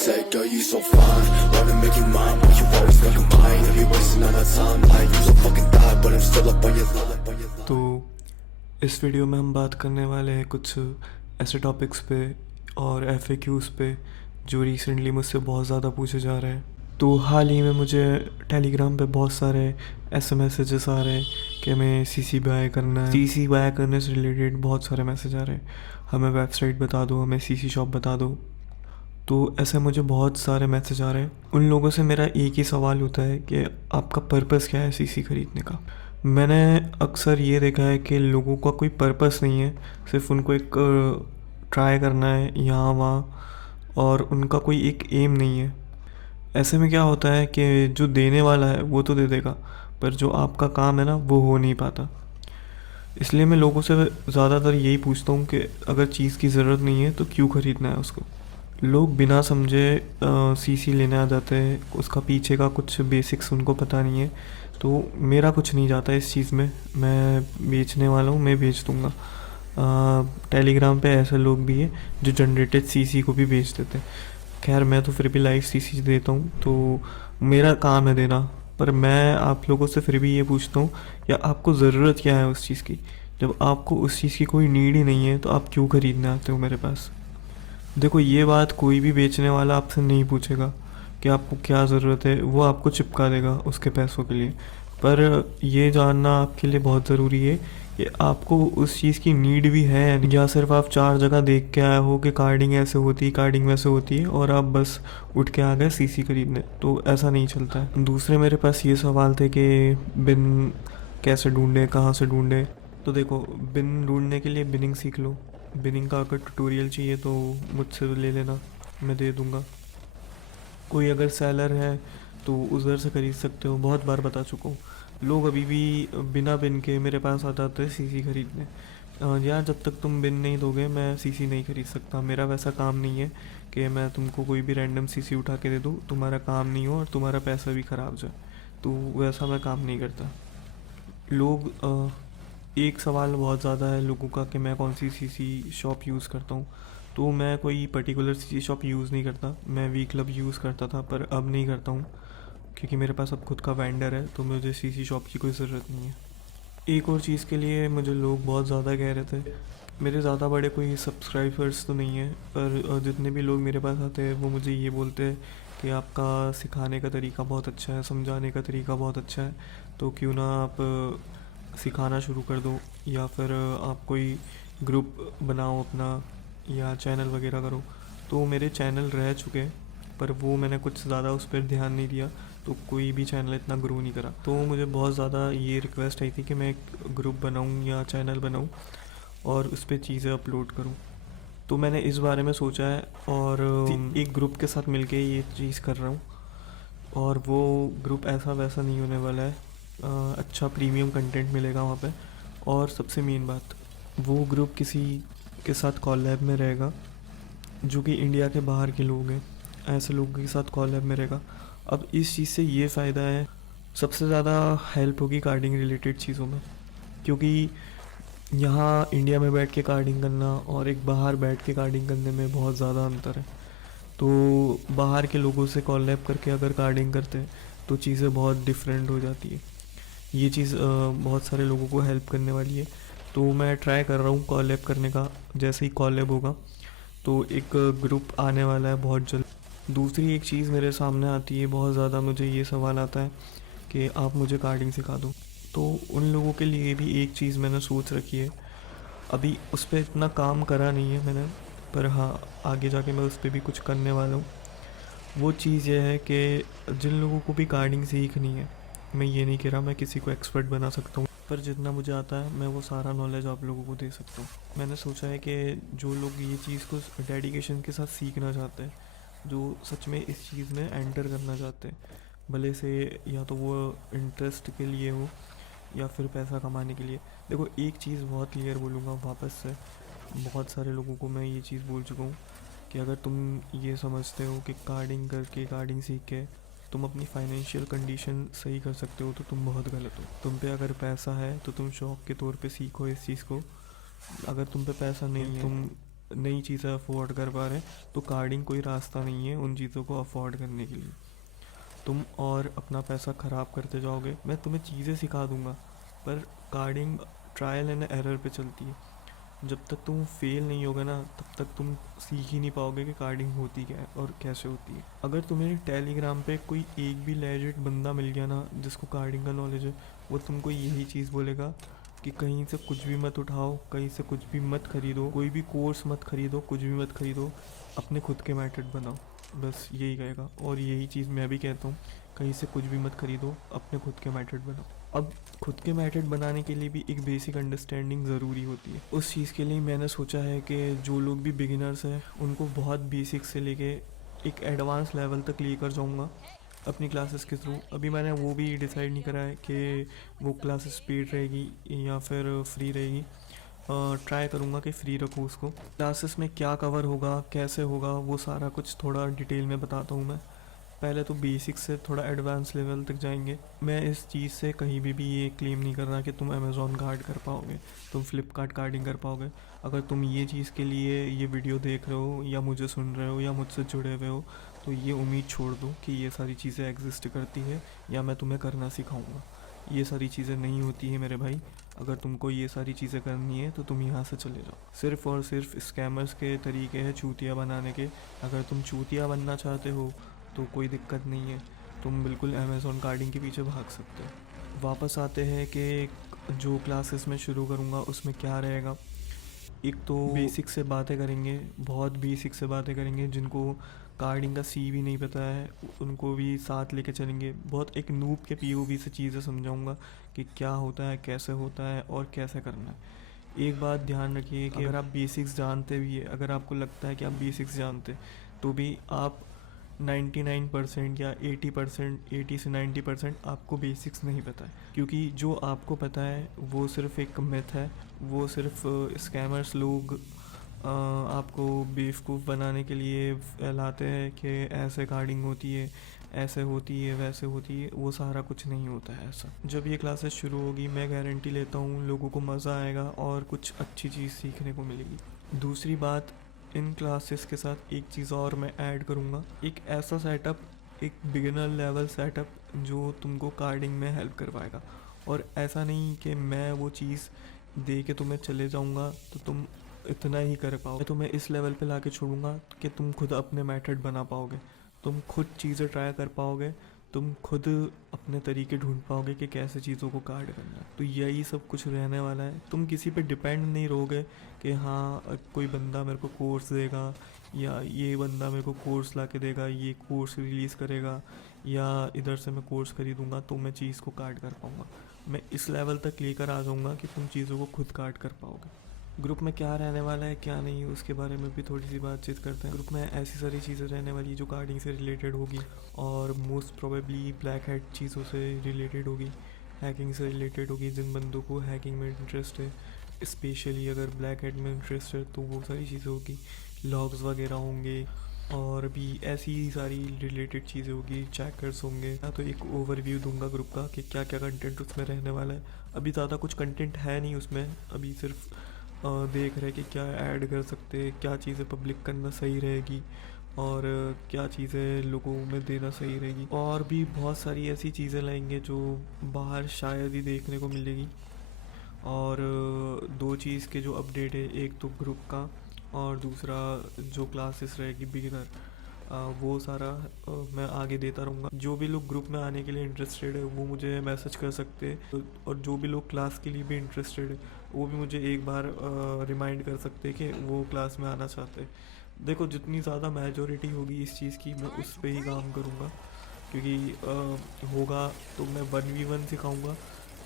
Say, girl, you so fine. Wanna make you mine, but you always gonna combine. If you wasting all that time, like you so fucking die, but I'm still up on your line. तो इस video में हम बात करने वाले हैं कुछ ऐसे टॉपिक्स पे और FAQs पे जो रिसेंटली मुझसे बहुत ज़्यादा पूछे जा रहे हैं। तो हाल ही में मुझे टेलीग्राम पे बहुत सारे ऐसे मैसेजेस आ रहे हैं कि हमें CC बाय करना है। CC बाय करने से रिलेटेड बहुत सारे मैसेज आ रहे हैं, हमें वेबसाइट बता दो, हमें CC शॉप बता दो। तो ऐसे मुझे बहुत सारे मैसेज आ रहे हैं। उन लोगों से मेरा एक ही सवाल होता है कि आपका पर्पस क्या है CC ख़रीदने का। मैंने अक्सर ये देखा है कि लोगों का कोई पर्पस नहीं है, सिर्फ उनको एक ट्राई करना है यहाँ वहाँ, और उनका कोई एक एम नहीं है। ऐसे में क्या होता है कि जो देने वाला है वो तो दे देगा, पर जो आपका काम है ना वो हो नहीं पाता। इसलिए मैं लोगों से ज़्यादातर यही पूछता हूँ कि अगर चीज़ की ज़रूरत नहीं है तो क्यों ख़रीदना है उसको। लोग बिना समझे CC लेने आ जाते हैं, उसका पीछे का कुछ बेसिक्स उनको पता नहीं है। तो मेरा कुछ नहीं जाता इस चीज़ में, मैं बेचने वाला हूँ, मैं बेच दूँगा। टेलीग्राम पे ऐसे लोग भी हैं जो जनरेटेड CC को भी बेच देते हैं। खैर मैं तो फिर भी लाइव CC देता हूँ, तो मेरा काम है देना। पर मैं आप लोगों से फिर भी ये पूछता हूँ, या आपको ज़रूरत क्या है उस चीज़ की? जब आपको उस चीज़ की कोई नीड ही नहीं है तो आप क्यों ख़रीदने आते हो मेरे पास? देखो, ये बात कोई भी बेचने वाला आपसे नहीं पूछेगा कि आपको क्या ज़रूरत है, वो आपको चिपका देगा उसके पैसों के लिए। पर ये जानना आपके लिए बहुत ज़रूरी है कि आपको उस चीज़ की नीड भी है, या सिर्फ आप 4 जगह देख के आए हो कि कार्डिंग ऐसे होती है, कार्डिंग वैसे होती है, और आप बस उठ के आ गए CC खरीदने। तो ऐसा नहीं चलता है। दूसरे मेरे पास ये सवाल थे कि बिन कैसे ढूंढे, कहाँ से ढूंढे। तो देखो, बिन ढूंढने के लिए बिनिंग सीख लो। बिनिंग का अगर ट्यूटोरियल चाहिए तो मुझसे ले लेना, मैं दे दूँगा। कोई अगर सेलर है तो उधर से खरीद सकते हो, बहुत बार बता चुका हूँ। लोग अभी भी बिना बिन के मेरे पास आ जाते हैं CC खरीदने। यार, जब तक तुम बिन नहीं दोगे मैं CC नहीं खरीद सकता। मेरा वैसा काम नहीं है कि मैं तुमको कोई भी रैंडम CC उठा के दे दूँ, तुम्हारा काम नहीं हो और तुम्हारा पैसा भी ख़राब जाए। तो वैसा मैं काम नहीं करता। लोग एक सवाल बहुत ज़्यादा है लोगों का कि मैं कौन सी CC शॉप यूज़ करता हूँ। तो मैं कोई पर्टिकुलर CC शॉप यूज़ नहीं करता। मैं वी क्लब यूज़ करता था, पर अब नहीं करता हूँ, क्योंकि मेरे पास अब खुद का वेंडर है, तो मुझे CC शॉप की कोई ज़रूरत नहीं है। एक और चीज़ के लिए मुझे लोग बहुत ज़्यादा कह रहे थे, मेरे ज़्यादा बड़े कोई सब्सक्राइबर्स तो नहीं है, पर जितने भी लोग मेरे पास आते हैं वो मुझे ये बोलते हैं कि आपका सिखाने का तरीका बहुत अच्छा है, समझाने का तरीका बहुत अच्छा है, तो क्यों ना आप सिखाना शुरू कर दो, या फिर आप कोई ग्रुप बनाओ अपना, या चैनल वगैरह करो। तो मेरे चैनल रह चुके हैं, पर वो मैंने कुछ ज़्यादा उस पर ध्यान नहीं दिया, तो कोई भी चैनल इतना ग्रो नहीं करा। तो मुझे बहुत ज़्यादा ये रिक्वेस्ट आई थी कि मैं एक ग्रुप बनाऊँ या चैनल बनाऊँ और उस पर चीज़ें अपलोड करूँ। तो मैंने इस बारे में सोचा है, और एक ग्रुप के साथ मिलके ये चीज़ कर रहा हूँ। और वो ग्रुप ऐसा वैसा नहीं होने वाला है, अच्छा प्रीमियम कंटेंट मिलेगा वहाँ पे। और सबसे मेन बात, वो ग्रुप किसी के साथ कॉलैब में रहेगा जो कि इंडिया के बाहर के लोग हैं, ऐसे लोगों के साथ कॉलैब में रहेगा। अब इस चीज़ से ये फ़ायदा है, सबसे ज़्यादा हेल्प होगी कार्डिंग रिलेटेड चीज़ों में, क्योंकि यहाँ इंडिया में बैठ के कार्डिंग करना और एक बाहर बैठ के कार्डिंग करने में बहुत ज़्यादा अंतर है। तो बाहर के लोगों से कॉलैब करके अगर कार्डिंग करते हैं तो चीज़ें बहुत डिफरेंट हो जाती है। ये चीज़ बहुत सारे लोगों को हेल्प करने वाली है। तो मैं ट्राई कर रहा हूँ कॉलैब करने का। जैसे ही कॉलैब होगा तो एक ग्रुप आने वाला है बहुत जल्द। दूसरी एक चीज़ मेरे सामने आती है, बहुत ज़्यादा मुझे ये सवाल आता है कि आप मुझे कार्डिंग सिखा दो। तो उन लोगों के लिए भी एक चीज़ मैंने सोच रखी है, अभी उस पर इतना काम करा नहीं है मैंने, पर हाँ आगे जाके मैं उस पर भी कुछ करने वाला हूँ। वो चीज़ ये है कि जिन लोगों को भी कार्डिंग सीखनी है, मैं ये नहीं कह रहा मैं किसी को एक्सपर्ट बना सकता हूँ, पर जितना मुझे आता है मैं वो सारा नॉलेज आप लोगों को दे सकता हूँ। मैंने सोचा है कि जो लोग ये चीज़ को डेडिकेशन के साथ सीखना चाहते हैं, जो सच में इस चीज़ में एंटर करना चाहते हैं, भले से या तो वो इंटरेस्ट के लिए हो या फिर पैसा कमाने के लिए। देखो, एक चीज़ बहुत क्लियर बोलूँगा वापस से, बहुत सारे लोगों को मैं ये चीज़ बोल चुका हूँ कि अगर तुम ये समझते हो कि कार्डिंग करके, कार्डिंग सीख के तुम अपनी फाइनेंशियल कंडीशन सही कर सकते हो, तो तुम बहुत गलत हो। तुम पे अगर पैसा है तो तुम शौक़ के तौर पे सीखो इस चीज़ को। अगर तुम पे पैसा नहीं है, तुम नई चीज़ें अफोर्ड कर पा रहे हैं, तो कार्डिंग कोई रास्ता नहीं है उन चीज़ों को अफोर्ड करने के लिए। तुम और अपना पैसा ख़राब करते जाओगे। मैं तुम्हें चीज़ें सिखा दूंगा, पर कार्डिंग ट्रायल एंड एरर पे चलती है। जब तक तुम फेल नहीं होगे ना, तब तक तुम सीख ही नहीं पाओगे कि कार्डिंग होती क्या है और कैसे होती है। अगर तुम्हें टेलीग्राम पे कोई एक भी लेजिट बंदा मिल गया ना जिसको कार्डिंग का नॉलेज है, वो तुमको यही चीज़ बोलेगा कि कहीं से कुछ भी मत उठाओ, कहीं से कुछ भी मत खरीदो, कोई भी कोर्स मत खरीदो, कुछ भी मत खरीदो, अपने खुद के मेथड बनाओ। बस यही कहेगा, और यही चीज़ मैं भी कहता हूँ, कहीं से कुछ भी मत खरीदो, अपने खुद के मेथड बनाओ। अब खुद के मेथड बनाने के लिए भी एक बेसिक अंडरस्टैंडिंग ज़रूरी होती है। उस चीज़ के लिए मैंने सोचा है कि जो लोग भी बिगिनर्स हैं उनको बहुत बेसिक से लेके एक एडवांस लेवल तक लेकर जाऊँगा अपनी क्लासेस के थ्रू। अभी मैंने वो भी डिसाइड नहीं करा है कि वो क्लासेस पेड रहेगी या फिर फ्री रहेगी। ट्राई करूँगा कि फ्री रखूँ उसको। क्लासेस में क्या कवर होगा, कैसे होगा, वो सारा कुछ थोड़ा डिटेल में बताता हूँ मैं। पहले तो बेसिक से थोड़ा एडवांस लेवल तक जाएंगे। मैं इस चीज़ से कहीं भी ये क्लेम नहीं कर रहा कि तुम अमेज़ॉन कार्ड कर पाओगे, तुम फ्लिपकार्ट कार्डिंग कर पाओगे। अगर तुम ये चीज़ के लिए ये वीडियो देख रहे हो या मुझे सुन रहे हो या मुझसे जुड़े हुए हो, तो ये उम्मीद छोड़ दो कि ये सारी चीज़ें एग्जिस्ट करती है या मैं तुम्हें करना सिखाऊंगा। ये सारी चीज़ें नहीं होती है मेरे भाई। अगर तुमको ये सारी चीज़ें करनी है तो तुम यहाँ से चले जाओ। सिर्फ़ और सिर्फ स्कैमर्स के तरीके हैं चूतिया बनाने के। अगर तुम चूतिया बनना चाहते हो तो कोई दिक्कत नहीं है, तुम बिल्कुल अमेज़ॉन कार्डिंग के पीछे भाग सकते हो। वापस आते हैं कि जो क्लासेस मैं शुरू करूँगा उसमें क्या रहेगा। एक तो बेसिक से बातें करेंगे, बहुत बेसिक से बातें करेंगे। जिनको कार्डिंग का सी भी नहीं पता है उनको भी साथ लेके चलेंगे। बहुत एक नूब के पीओवी से चीज़ें समझाऊंगा कि क्या होता है, कैसे होता है और कैसे करना है। एक बात ध्यान रखिए कि अगर आप बेसिक्स जानते भी है, अगर आपको लगता है कि आप बेसिक्स जानते, तो भी आप 99% या 80%, 80 से 90% आपको बेसिक्स नहीं पता है। क्योंकि जो आपको पता है वो सिर्फ एक मिथ है, वो सिर्फ स्कैमर्स लोग आपको बेवकूफ़ बनाने के लिए फैलाते हैं कि ऐसे कार्डिंग होती है, ऐसे होती है, वैसे होती है। वो सारा कुछ नहीं होता है ऐसा। जब ये क्लासेस शुरू होगी मैं गारंटी लेता हूँ लोगों को मज़ा आएगा और कुछ अच्छी चीज़ सीखने को मिलेगी। दूसरी बात, इन क्लासेस के साथ एक चीज़ और मैं ऐड करूँगा, एक ऐसा सेटअप, एक बिगिनर लेवल सेटअप जो तुमको कार्डिंग में हेल्प कर पाएगा। और ऐसा नहीं कि मैं वो चीज़ दे के तुम्हें चले जाऊँगा तो तुम इतना ही कर पाओ। मैं तुम्हें इस लेवल पे लाके छोड़ूंगा कि तुम खुद अपने मेथड बना पाओगे, तुम खुद चीज़ें ट्राई कर पाओगे, तुम खुद अपने तरीके ढूंढ पाओगे कि कैसे चीज़ों को कार्ड करना है। तो यही सब कुछ रहने वाला है। तुम किसी पे डिपेंड नहीं रहोगे कि हाँ कोई बंदा मेरे को कोर्स देगा या ये बंदा मेरे को कोर्स ला के देगा, ये कोर्स रिलीज़ करेगा या इधर से मैं कोर्स खरीदूँगा तो मैं चीज़ को कार्ड कर पाऊँगा। मैं इस लेवल तक लेकर आ जाऊँगा कि तुम चीज़ों को खुद कार्ड कर पाओगे। ग्रुप में क्या रहने वाला है क्या नहीं, उसके बारे में भी थोड़ी सी बातचीत करते हैं। ग्रुप में ऐसी सारी चीज़ें रहने वाली जो कार्डिंग से रिलेटेड होगी और मोस्ट प्रोबेबली ब्लैक हैट चीज़ों से रिलेटेड होगी, हैकिंग से रिलेटेड होगी। जिन बंदों को हैकिंग में इंटरेस्ट है, स्पेशली अगर ब्लैक हैट में इंटरेस्ट है, तो वो सारी चीज़ें होगी। लॉग्स वगैरह होंगे और भी ऐसी सारी रिलेटेड चीज़ें होगी, चैकर्स होंगे। तो एक ओवरव्यू दूंगा ग्रुप का कि क्या क्या कंटेंट उसमें रहने वाला है। अभी ज़्यादा कुछ कंटेंट है नहीं उसमें, अभी सिर्फ देख रहे कि क्या ऐड कर सकते हैं, क्या चीज़ें पब्लिक करना सही रहेगी और क्या चीज़ें लोगों में देना सही रहेगी। और भी बहुत सारी ऐसी चीज़ें लाएंगे जो बाहर शायद ही देखने को मिलेगी। और दो चीज़ के जो अपडेट है, एक तो ग्रुप का और दूसरा जो क्लासेस रहेगी बिगिनर, वो सारा मैं आगे देता रहूँगा। जो भी लोग ग्रुप में आने के लिए इंटरेस्टेड है वो मुझे मैसेज कर सकते हैं, और जो भी लोग क्लास के लिए भी इंटरेस्टेड है वो भी मुझे एक बार रिमाइंड कर सकते हैं कि वो क्लास में आना चाहते हैं। देखो जितनी ज़्यादा मेजॉरिटी होगी इस चीज़ की मैं उस पर ही काम करूँगा, क्योंकि होगा तो मैं 1v1 सिखाऊँगा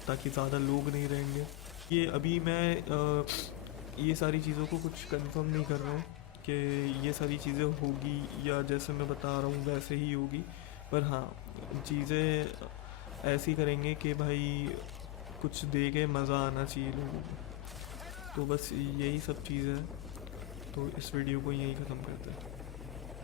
ताकि ज़्यादा लोग नहीं रहेंगे। ये अभी मैं ये सारी चीज़ों को कुछ कंफर्म नहीं कर रहा हूँ कि ये सारी चीज़ें होगी या जैसे मैं बता रहा हूँ वैसे ही होगी, पर हाँ चीज़ें ऐसी करेंगे कि भाई कुछ दे के मज़ा आना चाहिए लोगों को। तो बस यही सब चीज़ है, तो इस वीडियो को यहीं ख़त्म करते हैं।